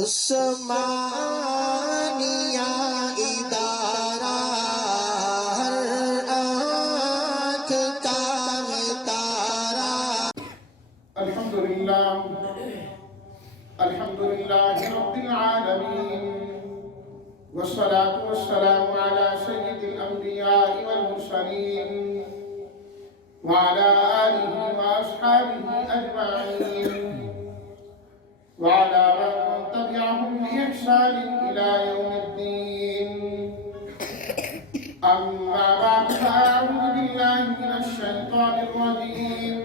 عثمانیہ ادارہ ہر آنکھ کا تارا۔ الحمدللہ رب العالمین والصلاة والسلام على سید الانبیاء والمرسلین وعلى آلہ واصحابہ اجمعین وعلى من تبعهم بإحسان إلى يوم الدين. أما بعد فأعوذ بالله من الشيطان الرجيم.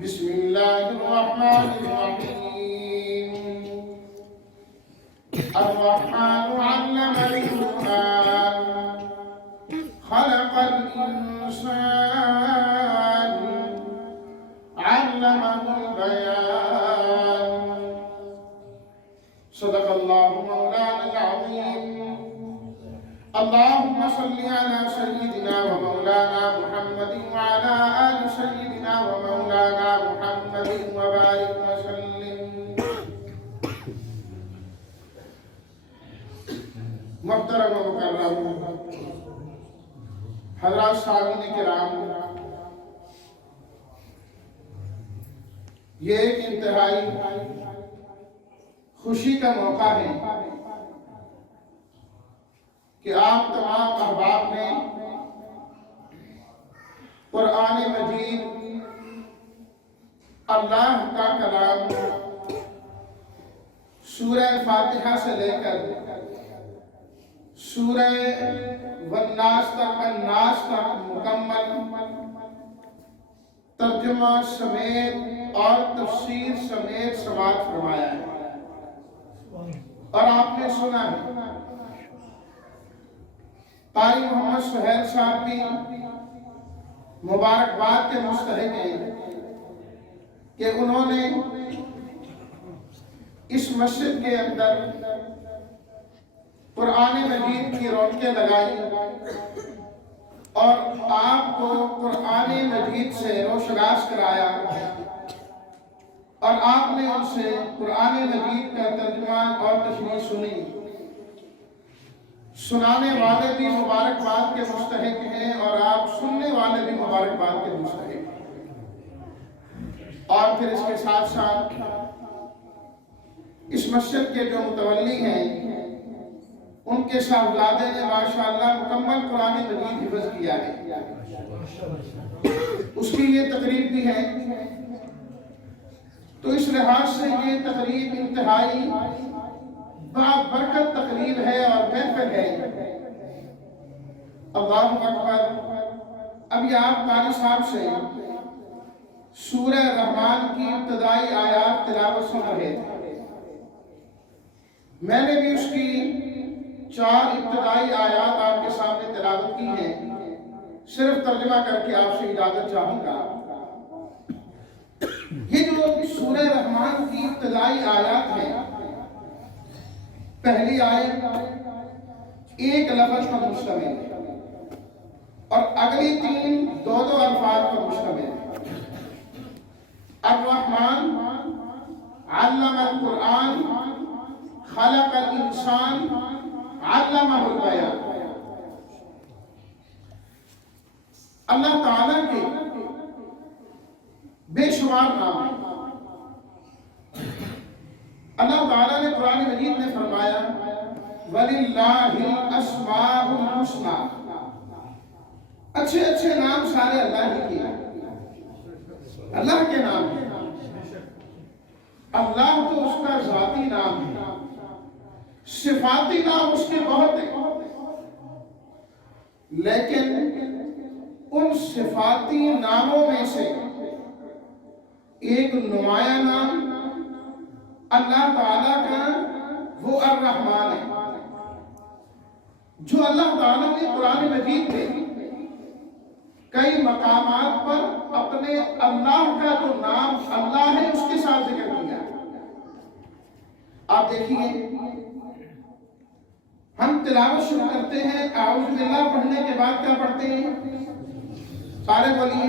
بسم الله الرحمن الرحيم. الرحمن علم القرآن خلق الإنسان علمه البيان. صدق الله مولانا العظيم. اللهم صل على سيدنا ومولانا محمد وعلى آل سيدنا ومولانا محمد وبارك وسلم. محترم و مکرم حضرات سامعین کرام، یہ ایک انتہائی خوشی کا موقع ہے کہ آپ تمام احباب نے قرآن مجید اللہ کا کلام سورہ فاتحہ سے لے کر سورہ والناس تک مکمل ترجمہ سمیت اور تفسیر سمیت سماعت فرمایا ہے، اور آپ نے سنا ہے قاری محمد سہیل صاحب بھی مبارکباد کے مستحق ہیں کہ انہوں نے اس مسجد کے اندر قرآن مجید کی رونقیں لگائی اور آپ کو قرآن مجید سے روشناس کرایا، اور آپ نے ان سے قرآن مجید کا ترجمہ اور تشریح سنی۔ سنانے والے بھی مبارکباد کے مستحق ہیں اور آپ سننے والے بھی مبارکباد کے مستحق ہیں۔ اور پھر اس کے ساتھ ساتھ اس مسجد کے جو متولی ہیں ان کے صاحبزادے نے ماشاءاللہ مکمل قرآن مجید حفظ کیا ہے، اس کی یہ تقریب بھی ہے، تو اس لحاظ سے یہ تقریب انتہائی برکت تقریب ہے اور محفل ہے۔ اللہ اکبر۔ ابھی آپ قاری صاحب سے سورہ رحمان کی ابتدائی آیات تلاوت سن رہے تھے، میں نے بھی اس کی 4 ابتدائی آیات آپ کے سامنے تلاوت کی ہیں، صرف ترجمہ کر کے آپ سے اجازت چاہوں گا۔ یہ جو سورہ رحمان کی ابتدائی آیات ہیں، پہلی آیت ایک لفظ پر مشتمل ہے اور اگلی 3 دو الفاظ پر مشتمل ہے۔ الرحمن علم القرآن خلق الانسان علمہ البیان۔ اللہ تعالیٰ کے بے شمار نام ہیں۔ اللہ تعالیٰ نے قرآن مجید میں فرمایا وَلِلَّهِ الْأَسْمَاءُ الْحُسْنَى، اچھے اچھے نام سارے اللہ ہی کے ہیں، اللہ کے نام ہیں۔ اللہ تو اس کا ذاتی نام ہے، صفاتی نام اس کے بہت ہیں، لیکن ان صفاتی ناموں میں سے ایک نمایاں نام اللہ تعالیٰ کا وہ الرحمن ہے، جو اللہ تعالیٰ نے قرآن مجید میں کئی مقامات پر اپنے اللہ کا جو نام اللہ ہے اس کے ساتھ ذکر کیا۔ آپ دیکھیے، ہم تلاوت شروع کرتے ہیں اعوذ باللہ پڑھنے کے بعد کیا پڑھتے ہیں؟ سارے بولیے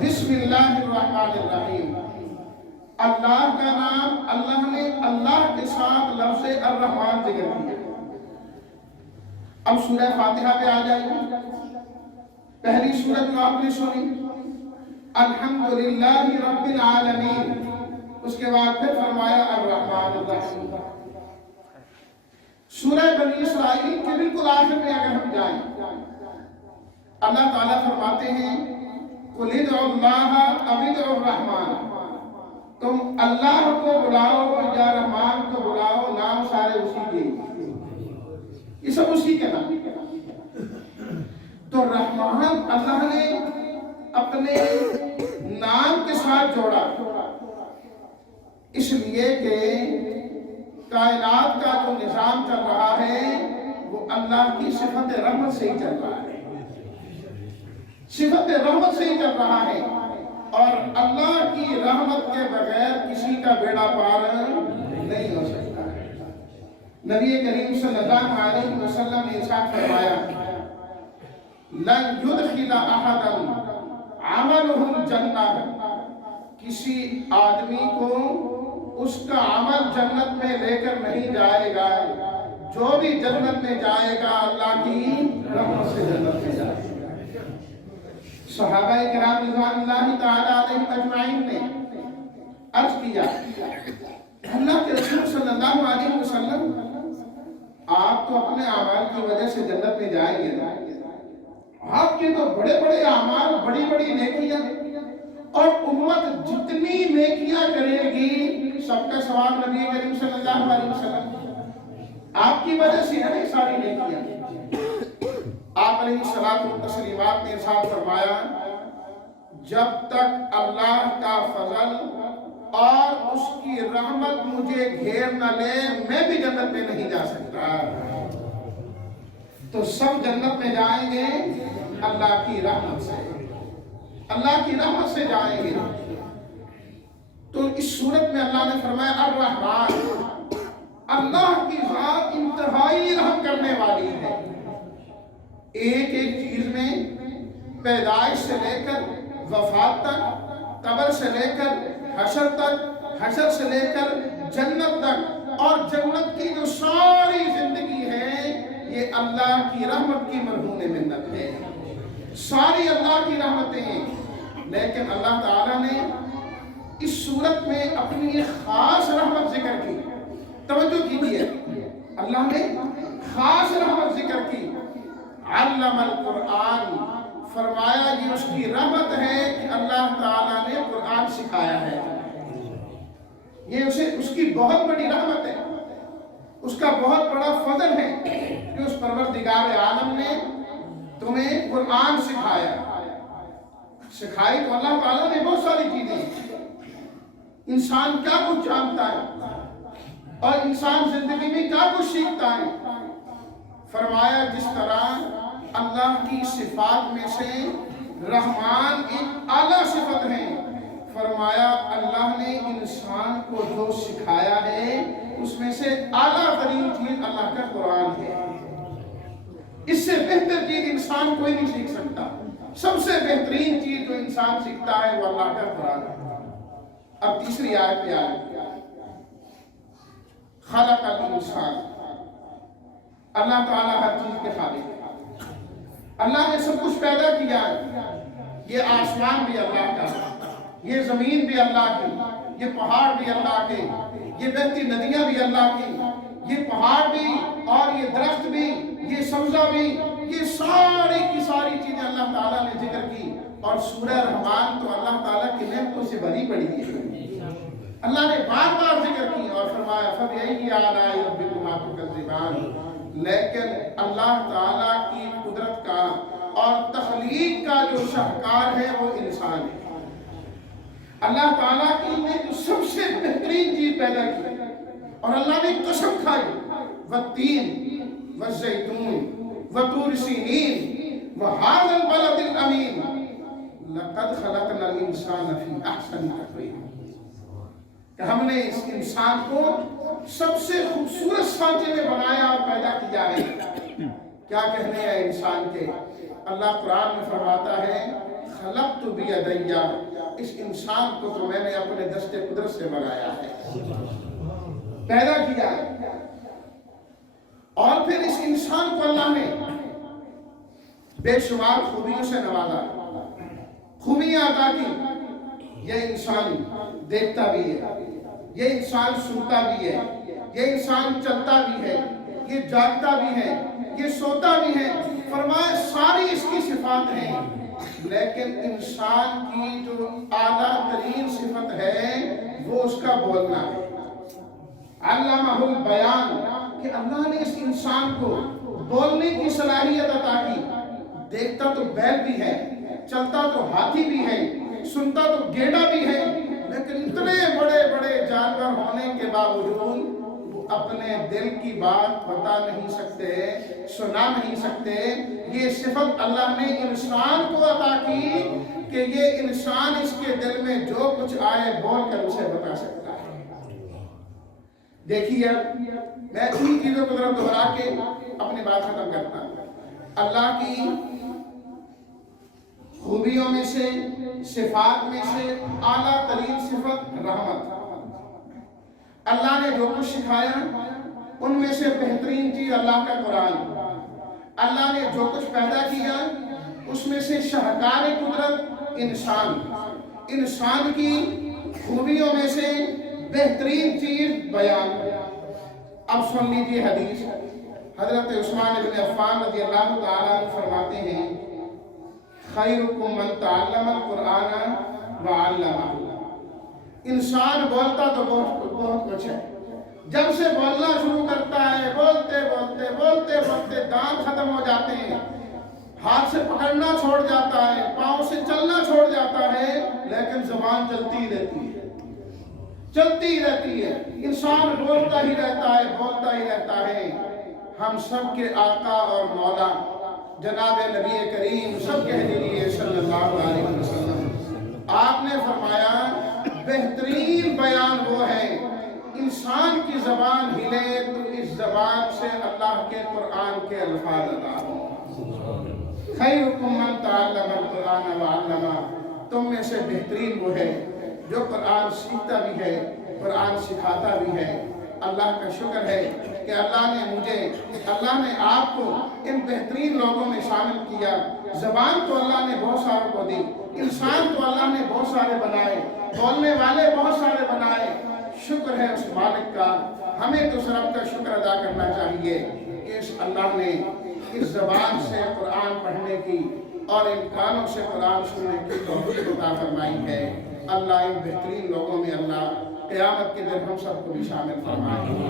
بسم اللہ الرحمن الرحیم۔ اللہ کا نام، اللہ نے اللہ کے ساتھ لفظ الرحمن ذکر کیا۔ اب سورہ فاتحہ پہ آ جائیے۔ پہلی سورت جو آپ نے سنی الحمدللہ رب العالمین، اس کے بعد پھر فرمایا الرحمن الرحیم۔ سورہ بنی اسرائیل کے بالکل آخر میں اگر ہم جائیں، اللہ تعالیٰ فرماتے ہیں قُلِ ادْعُوا اللَّهَ أَوِ ادْعُوا الرَّحْمَنَ، تم اللہ کو بلاؤ یا رحمان کو بلاؤ، نام سارے اسی کے، یہ سب اسی کے نام۔ تو رحمان اللہ نے اپنے نام کے ساتھ جوڑا، اس لیے کہ کائنات کا جو نظام چل رہا ہے وہ اللہ کی صفت رحمت سے ہی چل رہا ہے، صفت رحمت سے ہی چل رہا ہے، اور اللہ کی رحمت کے بغیر کسی کا بیڑا پار نہیں ہو سکتا۔ نبی کریم صلی اللہ علیہ وسلم نے ارشاد فرمایا لن يدخل احدا عمله الجنہ، کسی آدمی کو اس کا عمل جنت میں لے کر نہیں جائے گا، جو بھی جنت میں جائے گا اللہ کی رحمت سے جنت میں جائے گا۔ صحابہ کرام رضوان اللہ تعالیٰ علیہم اجمعین نے عرض کیا اللہ کے رسول صلی اللہ علیہ وسلم، آپ تو اپنے اعمال کی وجہ سے جنت میں جائیں گے، آپ کے تو بڑے بڑے اعمال، بڑی بڑی نیکیاں، اور امت جتنی نیکیاں کرے گی سب کا ثواب نبی کریم صلی اللہ علیہ وسلم آپ کی وجہ سے ہے ساری نیکیاں۔ آپ علیہ الصلوۃ والتسلیمات نے ارشاد فرمایا جب تک اللہ کا فضل اور اس کی رحمت مجھے گھیر نہ لے میں بھی جنت میں نہیں جا سکتا۔ تو سب جنت میں جائیں گے اللہ کی رحمت سے، اللہ کی رحمت سے جائیں گے۔ تو اس صورت میں اللہ نے فرمایا الرحمن، اللہ کی ذات انتہائی رحم کرنے والی ہے، ایک ایک چیز میں پیدائش سے لے کر وفات تک، قبر سے لے کر حشر تک، حشر سے لے کر جنت تک، اور جنت کی جو ساری زندگی ہے یہ اللہ کی رحمت کی مرہون منت ہے، ساری اللہ کی رحمتیں ہیں۔ لیکن اللہ تعالیٰ نے اس صورت میں اپنی ایک خاص رحمت ذکر کی، توجہ کیجیے، اللہ نے خاص رحمت ذکر کی، علم القرآن، فرمایا یہ اس کی رحمت ہے کہ اللہ تعالیٰ نے قرآن سکھایا ہے، یہ اس کی بہت بڑی رحمت ہے، اس کا بہت بڑا فضل ہے کہ اس پروردگار عالم نے تمہیں قرآن سکھایا۔ سکھائی تو اللہ تعالیٰ نے بہت ساری چیزیں، انسان کیا کچھ جانتا ہے اور انسان زندگی میں کیا کچھ سیکھتا ہے۔ فرمایا جس طرح اللہ کی صفات میں سے رحمان ایک اعلیٰ صفت ہے، فرمایا اللہ نے انسان کو جو سکھایا ہے اس میں سے اعلیٰ ترین چیز اللہ کا قرآن ہے، اس سے بہتر چیز انسان کوئی نہیں سیکھ سکتا، سب سے بہترین چیز جو انسان سیکھتا ہے وہ اللہ کا قرآن ہے۔ اب تیسری آیت پہ آئے، خلق الانسان، اللہ تعالیٰ ہر چیز کے خالق ہے، اللہ نے سب کچھ پیدا کیا ہے، یہ آسمان بھی اللہ کا، یہ زمین بھی اللہ کی، یہ پہاڑ بھی اللہ کے، یہ بہتی ندیاں بھی اللہ کی، یہ پہاڑ بھی اور یہ درخت بھی، یہ سبزہ بھی، یہ ساری کی ساری چیزیں اللہ تعالیٰ نے ذکر کی۔ اور سورہ رحمان تو اللہ تعالیٰ کی نعمتوں سے بھری پڑی ہے، اللہ نے بار بار ذکر کی اور فرمایا فَبِأَيِّ آلَاءِ رَبِّكُمَا تُكَذِّبَانِ۔ لیکن اللہ تعالیٰ کی قدرت کا اور تخلیق کا جو شاہکار ہے وہ انسان ہے۔ اللہ تعالیٰ کی نے جو سب سے بہترین چیز پیدا کی اور اللہ نے قسم کھائی وَالتِّينِ وَالزَّيْتُونِ وَطُورِ سِينِينَ وَهَذَا الْبَلَدِ الْأَمِينِ لَقَدْ خَلَقْنَا الْإِنسَانَ فِي أَحْسَنِ تَقْوِيمٍ، کہ ہم نے اس انسان کو سب سے خوبصورت سانچے میں بنایا اور پیدا کیا ہے۔ کیا کہنے ہیں انسان کے؟ اللہ قرآن میں فرماتا ہے خلقت بیدیا، اس انسان کو تو میں نے اپنے دست قدرت سے بنایا ہے۔ پیدا کیا اور پھر اس انسان کو اللہ نے بے شمار خوبیوں سے نوازا، خوبیاں عطا کی۔ یہ انسان دیکھتا بھی ہے، یہ انسان سنتا بھی ہے، یہ انسان چلتا بھی ہے، یہ جاگتا بھی ہے، یہ سوتا بھی ہے۔ فرمایا ساری اس کی صفات ہیں، لیکن انسان کی جو اعلیٰ ترین صفت ہے وہ اس کا بولنا ہے۔ علمہ البیان، کہ اللہ نے اس انسان کو بولنے کی صلاحیت عطا کی۔ دیکھتا تو بیل بھی ہے، چلتا تو ہاتھی بھی ہے، سنتا تو گینڈا بھی ہے، لیکن اتنے بڑے بڑے جانور ہونے کے باوجود وہ اپنے دل کی بات بتا نہیں سکتے، سنا نہیں سکتے۔ یہ صفت اللہ نے انسان کو عطا کی کہ یہ انسان اس کے دل میں جو کچھ آئے بول کر اسے بتا سکتا ہے۔ دیکھیے میں انہی چیزوں کو ذرا دہرا کے اپنی بات ختم کرتا ہوں۔ اللہ کی خوبیوں میں سے، صفات میں سے اعلیٰ ترین صفت رحمت۔ اللہ نے جو کچھ سکھایا ان میں سے بہترین چیز اللہ کا قرآن۔ اللہ نے جو کچھ پیدا کیا اس میں سے شاہکار قدرت انسان۔ انسان کی خوبیوں میں سے بہترین چیز بیان۔ اب سن لیجیے حدیث، حضرت عثمان بن عفان رضی اللہ تعالیٰ عنہ فرماتے ہیں خیرکم من تعلم القرآن وعلمہ۔ انسان بولتا تو بہت کچھ ہے، جب سے بولنا شروع کرتا ہے بولتے بولتے بولتے بولتے دانت ختم ہو جاتے ہیں، ہاتھ سے پکڑنا چھوڑ جاتا ہے، پاؤں سے چلنا چھوڑ جاتا ہے، لیکن زبان چلتی رہتی ہے، چلتی ہی رہتی ہے۔ انسان بولتا ہی رہتا ہے، بولتا ہی رہتا ہے۔ ہم سب کے آقا اور مولا جناب نبی کریم سب کے لیے صلی اللہ علیہ وسلم، آپ نے فرمایا بہترین بیان وہ ہے انسان کی زبان ہلے تو اس زبان سے اللہ کے قرآن کے الفاظ ادا ہوں۔ خیرکم من تعلم القرآن وعلمہ، تم میں سے بہترین وہ ہے جو قرآن سیکھتا بھی ہے، قرآن سکھاتا بھی ہے۔ اللہ کا شکر ہے کہ اللہ نے مجھے، اللہ نے آپ کو ان بہترین لوگوں میں شامل کیا۔ زبان تو اللہ نے بہت ساروں کو دی، انسان تو اللہ نے بہت سارے بنائے، بولنے والے بہت سارے بنائے۔ شکر ہے اس مالک کا، ہمیں تو اس رب کا شکر ادا کرنا چاہیے کہ اس اللہ نے اس زبان سے قرآن پڑھنے کی اور ان کانوں سے قرآن سننے کی توفیق عطا فرمائی ہے۔ اللہ ان بہترین لوگوں میں اللہ قیامت کے دن ہم سب کو بھی شامل فرمائے۔